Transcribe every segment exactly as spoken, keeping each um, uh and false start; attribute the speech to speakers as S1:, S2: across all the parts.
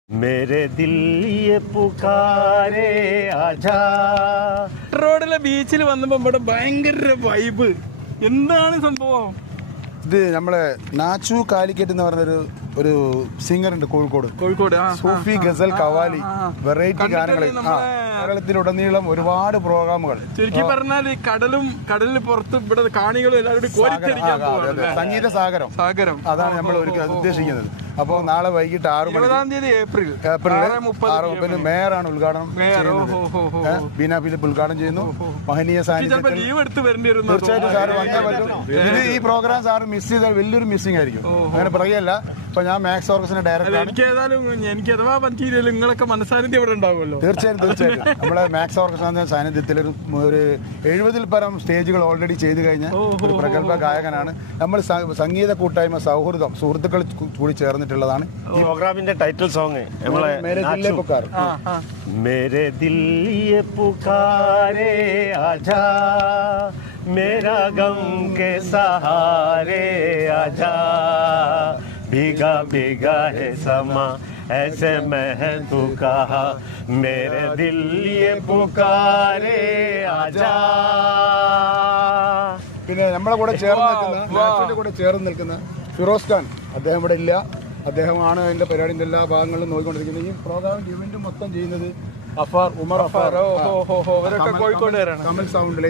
S1: मेरे दिल ये पुकारे आजा.
S2: റോഡിലെ ബീച്ചിൽ വന്നപ്പോ ഇവിടെ ഭയങ്കര വൈബ്. എന്താണ് സംഭവം?
S3: ഇത് നമ്മളെ നാച്ചു കാലിക്കറ്റ് എന്ന് പറഞ്ഞൊരു ഒരു സിംഗർ ഉണ്ട് കോഴിക്കോട്.
S2: കോഴിക്കോട്
S3: സൂഫി ഗസൽ കവാലി വെറൈറ്റി ഗാനങ്ങൾ കേരളത്തിലുടനീളം ഒരുപാട് പ്രോഗ്രാമുകൾ.
S2: ചുരുക്കി പറഞ്ഞാൽ ഈ കടലും കടലിന് പുറത്ത് ഇവിടെ കാണികളും എല്ലാവരും കോരിത്തരിക്കാൻ പോവാണ്.
S3: സംഗീത സാഗരം
S2: സാഗരം
S3: അതാണ് നമ്മൾ ഉദ്ദേശിക്കുന്നത്. അപ്പോൾ നാളെ വൈകിട്ട് ആറ് മണി
S2: ഇരുപതാം തീയതി ഏപ്രിൽ
S3: ഏപ്രിൽ ആറ് മുപ്പതിന് മേയറാണ് ഉദ്ഘാടനം ചെയ്യുന്നത്. ബീന ഫിലിപ്പ് ഉദ്ഘാടനം ചെയ്യുന്നു. മഹനീയ സാന്നിധ്യത്തിൽ
S2: ലീവ് എടുത്ത് വരേണ്ടി വരും.
S3: തീർച്ചയായിട്ടും സാറ് വന്നേ പറ്റും. ഇത് ഈ പ്രോഗ്രാം സാറ് മിസ് ചെയ്താൽ വലിയൊരു മിസ്സിംഗ് ആയിരിക്കും. അങ്ങനെ പറയല്ല. ഇപ്പൊ ഞാൻ മാക്സ് ഓർക്കസിന്റെ ഡയറക്ടർ.
S2: എനിക്ക് ഏതായാലും എനിക്ക് അഥവാ പറ്റിയില്ല നിങ്ങളൊക്കെ മനസ്സാന്നിധ്യം ഇവിടെ ഉണ്ടാവുമല്ലോ.
S3: തീർച്ചയായും തീർച്ചയായിട്ടും നമ്മളെ മാക്സ് ഓർക്കസ്ട്ര സാന്നിധ്യത്തിൽ ഒരു ഒരു എഴുപതിൽ പരം സ്റ്റേജുകൾ ഓൾറെഡി ചെയ്തു കഴിഞ്ഞ ഒരു പ്രഗത്ഭ ഗായകനാണ്. നമ്മൾ സംഗീത കൂട്ടായ്മ സൗഹൃദം സുഹൃത്തുക്കൾ കൂടി ചേർന്നിട്ടുള്ളതാണ്
S1: ഈ പ്രോഗ്രാമിന്റെ ടൈറ്റിൽ സോങ്.
S3: മേരെ ദില്ലേ പുക്കാർ.
S1: मेरे दिल ये पुकारे आजा, मेरा गम के सहारे आजा, भीगा भीगा है समा ऐसे मैं तू कहा, मेरे दिल ये पुकारे आजा.
S3: പിന്നെ നമ്മളെ കൂടെ ചേർന്ന് നിൽക്കുന്ന കൂടെ ചേർന്ന് നിൽക്കുന്ന ഫിറോസ് ഖാൻ, അദ്ദേഹം ഇവിടെ ഇല്ല. അദ്ദേഹമാണ് അതിന്റെ പരിപാടിന്റെ എല്ലാ ഭാഗങ്ങളിലും നോക്കിക്കൊണ്ടിരിക്കുന്നത്. ഈ പ്രോഗ്രാം ഇവന്റ് മൊത്തം ചെയ്യുന്നത് അഫാർ ഉമർ അഫാർ
S2: കോഴിക്കോടുകാരാണ്.
S3: കമൽ സൗണ്ട്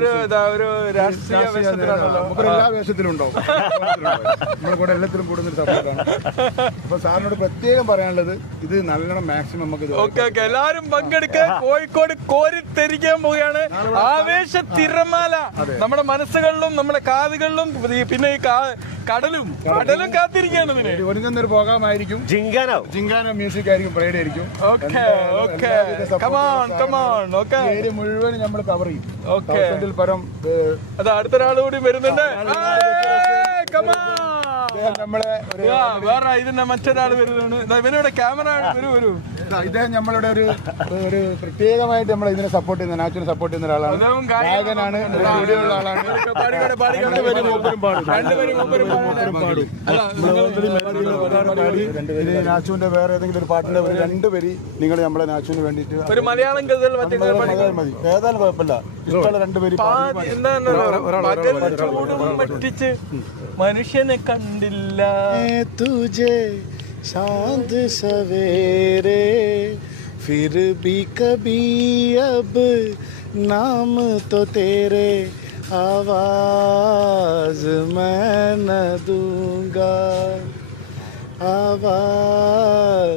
S3: എല്ലാ വേഷത്തിലും ഉണ്ടാവും. നമ്മളെ കൂടെ എല്ലാത്തിലും കൂടുന്ന സപ്പോർട്ടാണ്. അപ്പൊ സാറിനോട് പ്രത്യേകം പറയാനുള്ളത് ഇത് നല്ലോണം മാക്സിമം നമുക്ക്
S2: ഓക്കെ ഓക്കെ എല്ലാവരും പങ്കെടുക്കുക. കോഴിക്കോട് കോരിത്തെരിക്കാൻ പോവുകയാണ്. ആവേശ തിരമാല നമ്മുടെ മനസ്സുകളിലും നമ്മുടെ കാതുകളിലും പിന്നെ ഈ കടലും കടലും കാത്തിരിക്കുകയാണ്. ഇതിന്
S3: ഒരുങ്ങുന്നൊരു പ്രോഗ്രാമായിരിക്കും. ജിങ്കാനോ ജിങ്കാനോ മ്യൂസിക് ആയിരിക്കും, പരേഡ് ആയിരിക്കും.
S2: ഓക്കെ ഓക്കെ
S3: ഏരിയ മുഴുവൻ നമ്മൾ കവർ ചെയ്യും. ഓക്കെ പരം
S2: അത് അടുത്തൊരാൾ കൂടി വരുന്നുണ്ട്.
S3: നമ്മളെ
S2: വേറെ ഇതിന്റെ മറ്റൊരാൾ വരുന്നുണ്ട്. ഇവരുടെ ക്യാമറ വരൂ വരൂ.
S3: ഇദ്ദേഹം നമ്മളുടെ ഒരു ഒരു പ്രത്യേകമായിട്ട് നമ്മൾ ഇതിനെ സപ്പോർട്ട് ചെയ്യുന്ന നാച്ചുനെ സപ്പോർട്ട് ചെയ്യുന്ന ഒരാളാണ്. ഗായകനാണ്, സ്റ്റുഡിയോയുള്ള ആളാണ്. നാച്ചുവിന്റെ വേറെ ഏതെങ്കിലും ഒരു പാട്ടിന്റെ ഒരു രണ്ടുപേരി നിങ്ങൾ നമ്മളെ നാച്ചുവിന് വേണ്ടിയിട്ട്
S2: ഒരു മലയാളം ഗസൽ
S3: മതി. ഏതായാലും കുഴപ്പമില്ല, ഇഷ്ടമുള്ള രണ്ടുപേര്
S2: മറ്റിച്ച് മനുഷ്യനെ കണ്ടില്ല.
S4: തുജെ शांत सवेरे फिर भी कभी अब नाम तो तेरे आवाज मैं न दूंगा आवाज